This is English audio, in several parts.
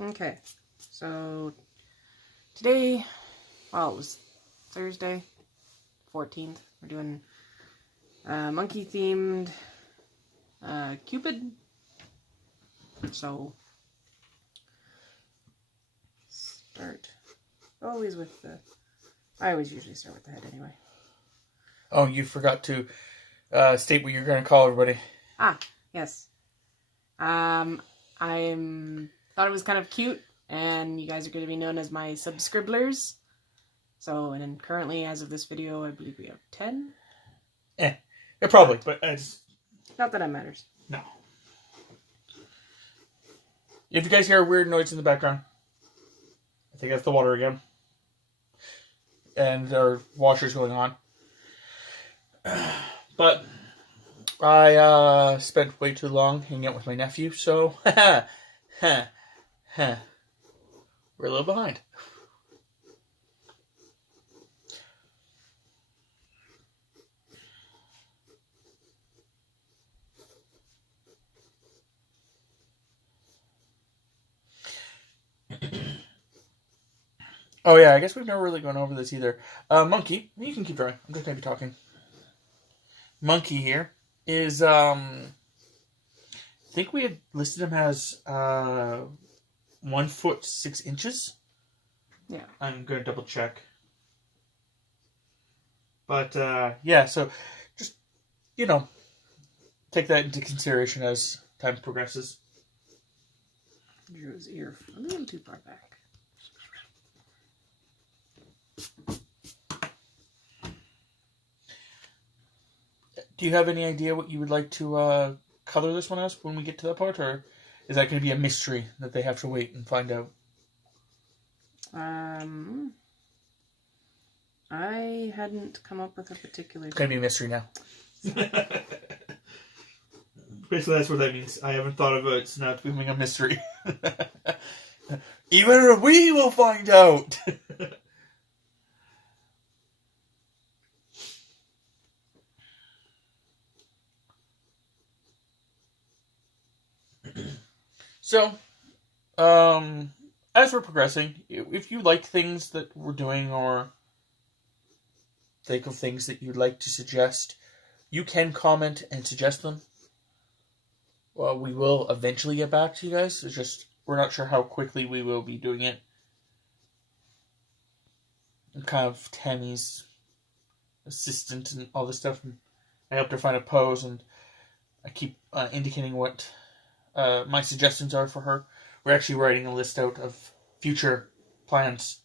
Okay, so today, well, it was Thursday, 14th. We're doing monkey-themed Cupid. So, start always with the... I always usually start with the head anyway. Oh, you forgot to state what you're going to call everybody. Ah, yes. I thought it was kind of cute, and you guys are going to be known as my subscribblers. So, and then currently, as of this video, I believe we have 10. Yeah, probably, but it's... Not that that matters. No. If you guys hear a weird noise in the background, I think that's the water again. And our washer's going on. But I spent way too long hanging out with my nephew, so we're a little behind. Oh yeah, I guess we've never really gone over this either. Monkey, you can keep drawing. I'm just going to be talking. Monkey here is, I think we had listed him as 1 foot 6 inches. Yeah. I'm going to double check. But, yeah, so just, take that into consideration as time progresses. Drew his ear a little too far back. Do you have any idea what you would like to color this one as when we get to that part? Or is that going to be a mystery that they have to wait and find out? I hadn't come up with a particular... It's going to be a mystery now. Basically, that's what that means. I haven't thought of it. It's not becoming a mystery. Even we will find out. So, as we're progressing, if you like things that we're doing or think of things that you'd like to suggest, you can comment and suggest them. Well, we will eventually get back to you guys. It's just, we're not sure how quickly we will be doing it. I'm kind of Tammy's assistant and all this stuff. And I helped her find a pose, and I keep indicating what my suggestions are for her. We're actually writing a list out of future plans.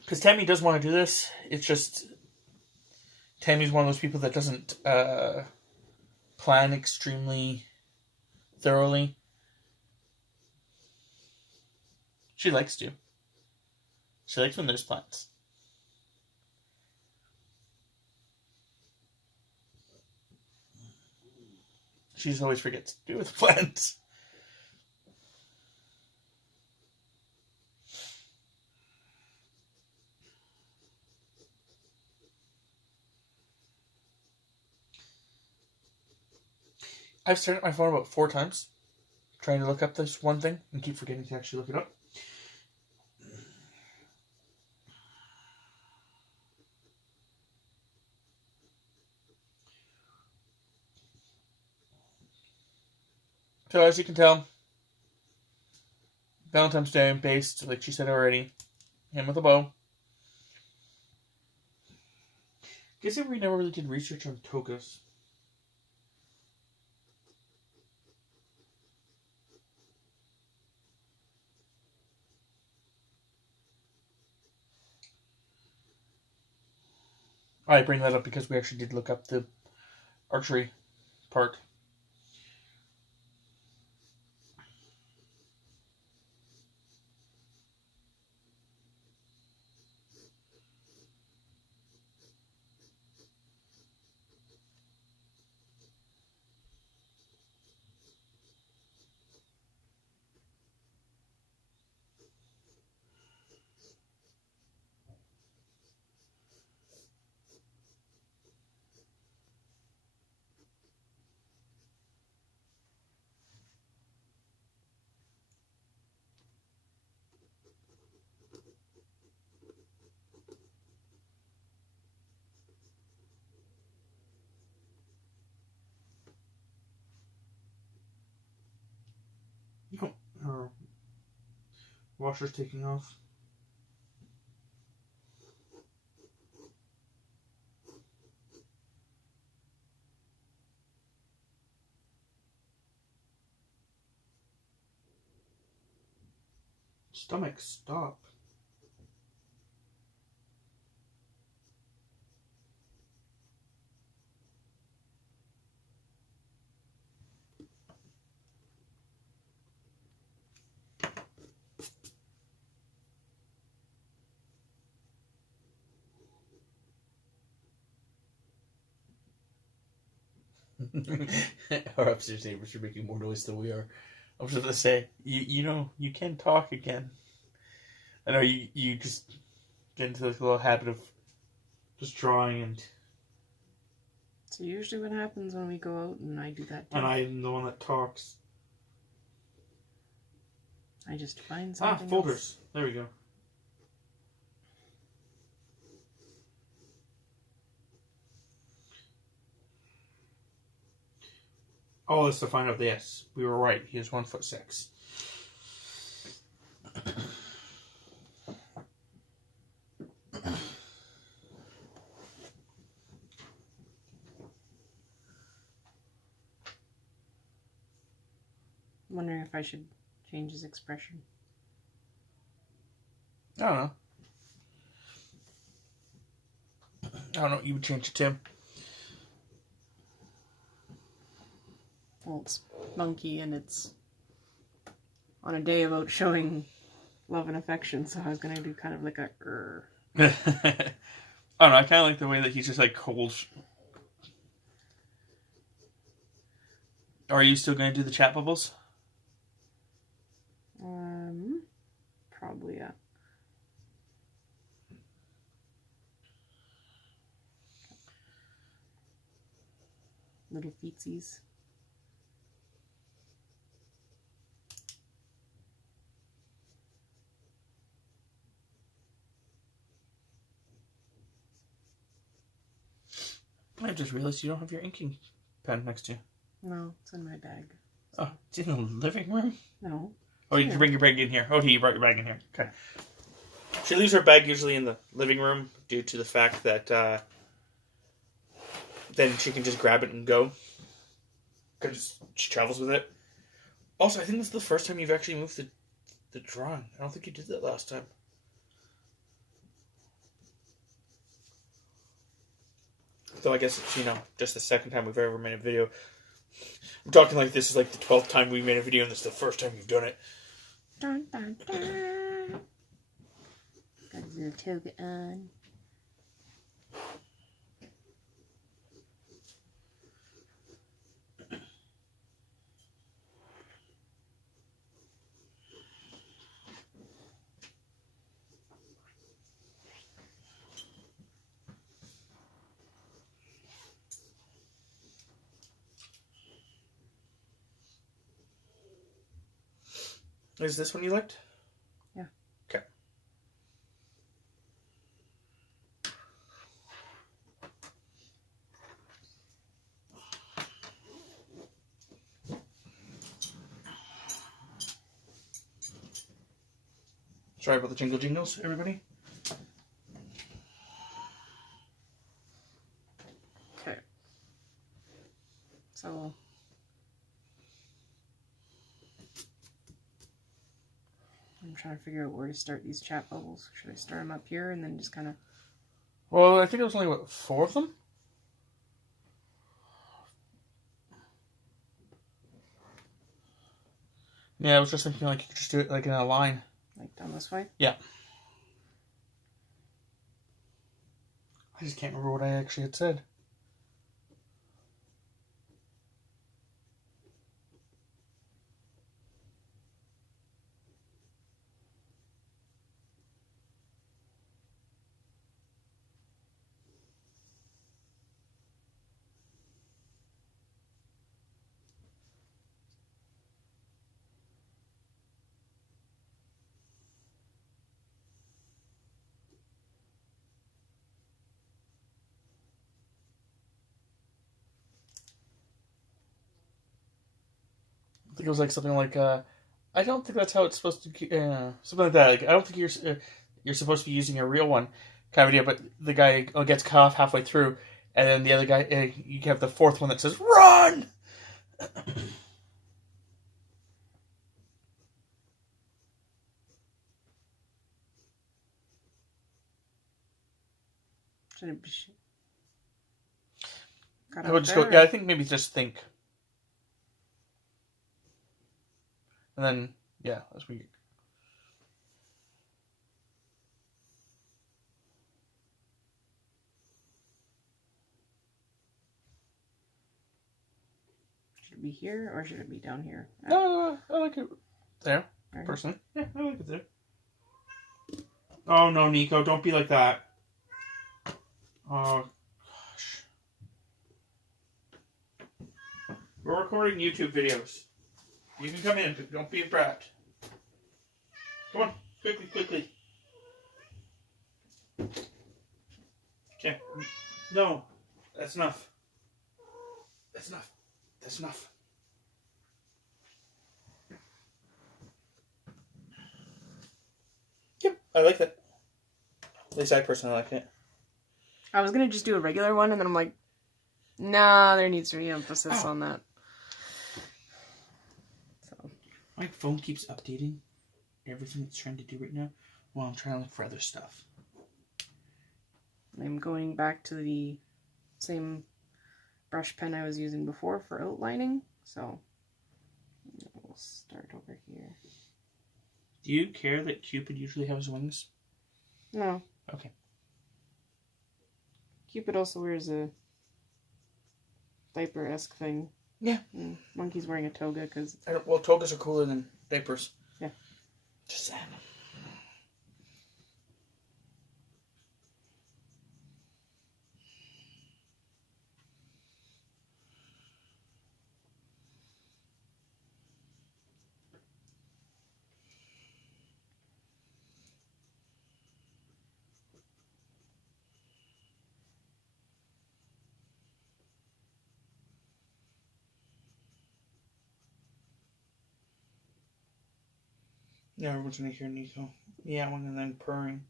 Because Tammy does want to do this. It's just, Tammy's one of those people that doesn't plan extremely thoroughly. She likes to. She likes when there's plans. She just always forgets to do with plans. I've started my phone about 4 times trying to look up this one thing and keep forgetting to actually look it up. So as you can tell, Valentine's Day based, like she said already, him with a bow. Guess we never really did research on togas. I bring that up because we actually did look up the archery part. washer's taking off. Stomach, stop. Our upstairs neighbors are making more noise than we are. I was going to say, you know, you can talk again. I know you just get into this little habit of just drawing, and So usually what happens when we go out and I do that too. and I'm the one that talks. I just find something folders. else. There we go. Oh, that's to find out. Yes, we were right. He is 1'6". I'm wondering if I should change his expression. I don't know. I don't know what you would change it to. Well, it's monkey and it's on a day about showing love and affection, so I was going to do kind of like a I don't know. I kind of like the way that he's just like cold. Are you still going to do the chat bubbles? Probably, yeah. Little feetsies. I just realized you don't have your inking pen next to you. No, it's in my bag. Oh, it's in the living room? No. Oh, you can bring your bag in here. Oh, you brought your bag in here. Okay. She leaves her bag usually in the living room due to the fact that then she can just grab it and go. Because she travels with it. Also, I think this is the first time you've actually moved the drawing. I don't think you did that last time. Though I guess it's, you know, just the second time we've ever made a video. I'm talking like this is like the 12th time we made a video and this is the first time you've done it. Dun, dun, dun. Got his little toga on. Is this one you liked? Yeah. Okay. Sorry about the jingle jingles, everybody. Okay. So I'm trying to figure out where to start these chat bubbles. Should I start them up here and then just kind of... Well, I think it was only, what, 4 of them? Yeah, I was just thinking like you could just do it like in a line. Like down this way? Yeah. I just can't remember what I actually had said. I think it was like something like, I don't think that's how it's supposed to. Something like that. Like, I don't think you're supposed to be using a real one, kind of idea. But the guy gets cut off halfway through, and then the other guy, you have the fourth one that says "Run." Should it be cut I off would just there, go. Yeah, I think maybe just think, and then yeah, that's weird. Should it be here or should it be down here? No, I like it there, Right. personally. Yeah, I like it there. Oh no, Nico, don't be like that. Oh gosh. We're recording YouTube videos. You can come in, but don't be a brat. Come on, quickly. Okay. No, that's enough. That's enough. Yep, I like that. At least I personally like it. I was gonna just do a regular one, and then I'm like, nah, there needs to be emphasis on that. So my phone keeps updating everything it's trying to do right now while I'm trying to look for other stuff. I'm going back to the same brush pen I was using before for outlining. So we'll start over here. Do you care that Cupid usually has wings? No. Okay. Cupid also wears a diaper-esque thing. Yeah. And Monkey's wearing a toga because... Well, togas are cooler than diapers. Yeah. Just saying. Yeah, everyone's gonna hear Nico meowing and then purring.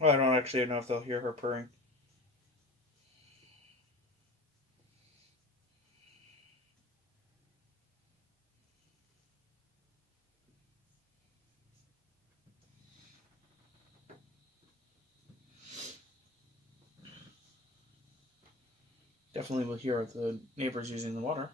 Well, I don't actually know if they'll hear her purring. Definitely will hear the neighbors using the water.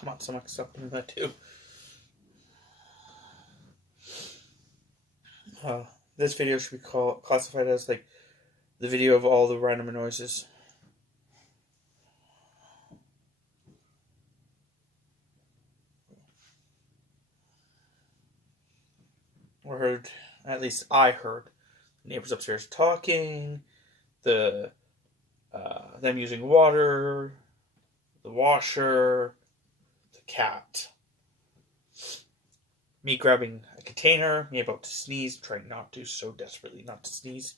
Come on, someone can stop doing that too. This video should be classified as like the video of all the random noises. At least I heard the neighbors upstairs talking, them using water, the washer, the cat, me grabbing a container, me about to sneeze, trying not to, so desperately not to sneeze.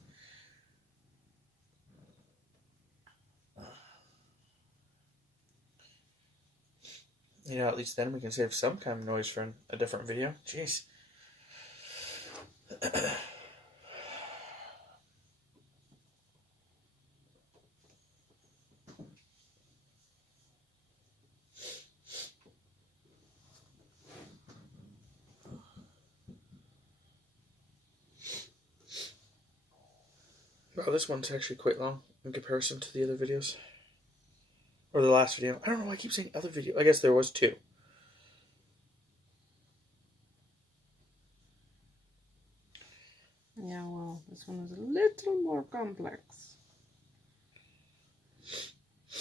You know, at least then we can save some kind of noise for a different video. Jeez. Wow, this one's actually quite long in comparison to the other videos. Or the last video. I don't know why I keep saying other video. I guess there was 2. Yeah, well, this one was a little more complex.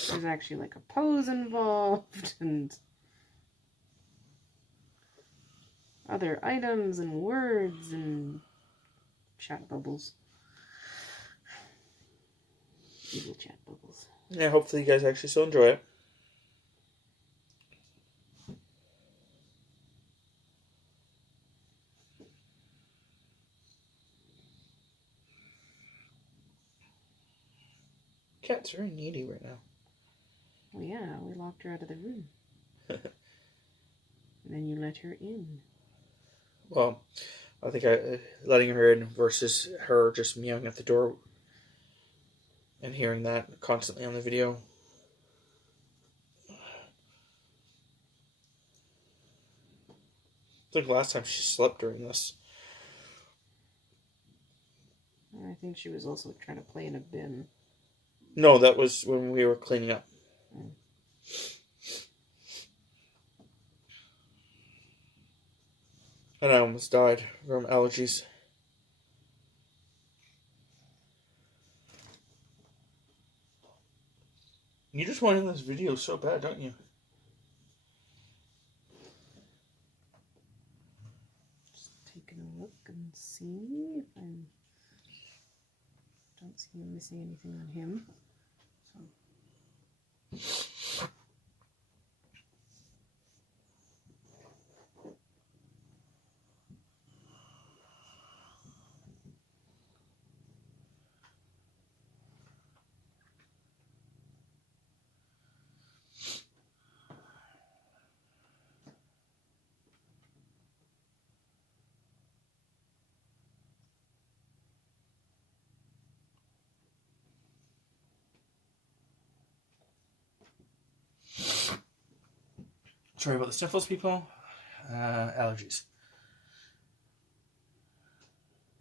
There's actually like a pose involved and other items and words and chat bubbles. Evil chat bubbles. Yeah, hopefully you guys actually still enjoy it. Cat's very needy right now. Well, yeah, we locked her out of the room. And then you let her in. Well, I think letting her in versus her just meowing at the door and hearing that constantly on the video. I think last time she slept during this. I think she was also trying to play in a bin. No, that was when we were cleaning up. Mm. And I almost died from allergies. You just want in this video so bad, don't you? Just taking a look and see if I don't see me missing anything on him. So. Sorry about the sniffles, people. Allergies.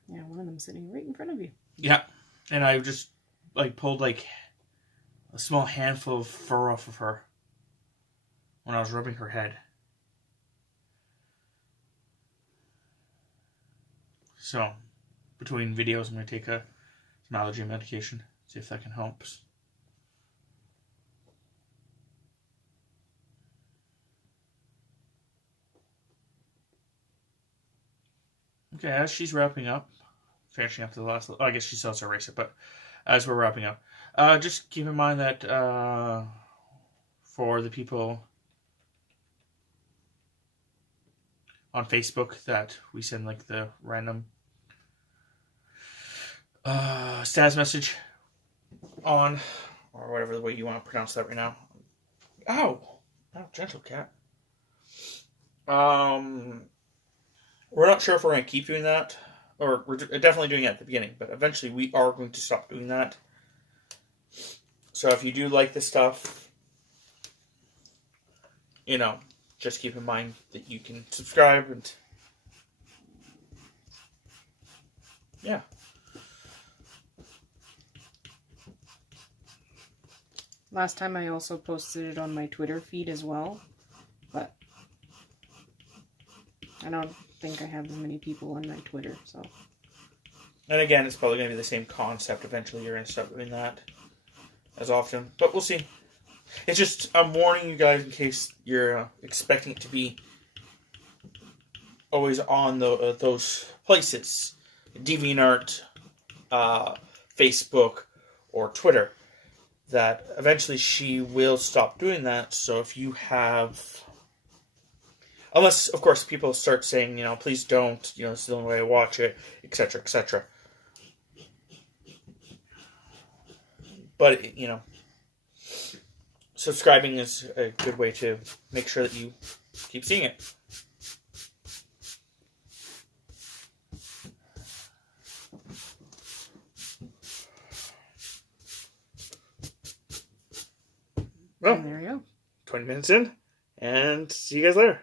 Yeah, one of them sitting right in front of you. Yeah, and I just pulled a small handful of fur off of her when I was rubbing her head. So, between videos, I'm going to take some allergy medication, see if that can help. Okay, as she's wrapping up, finishing up to the last... I guess she still has to erase it, but as we're wrapping up, just keep in mind that for the people on Facebook that we send the random status message on, or whatever the way you want to pronounce that right now. Ow! Oh, gentle cat. We're not sure if we're going to keep doing that, or we're definitely doing it at the beginning, but eventually we are going to stop doing that. So if you do like this stuff, just keep in mind that you can subscribe and yeah. Last time I also posted it on my Twitter feed as well, but I don't think I have as many people on my Twitter, so. And again, it's probably going to be the same concept. Eventually you're going to start doing that as often, but we'll see. It's just, I'm warning you guys in case you're expecting it to be always on those places. DeviantArt, Facebook, or Twitter. That eventually she will stop doing that. So if you have... Unless, of course, people start saying, please don't, this is the only way I watch it, etc., etc. But, subscribing is a good way to make sure that you keep seeing it. Well, and there you go. 20 minutes in, and see you guys later.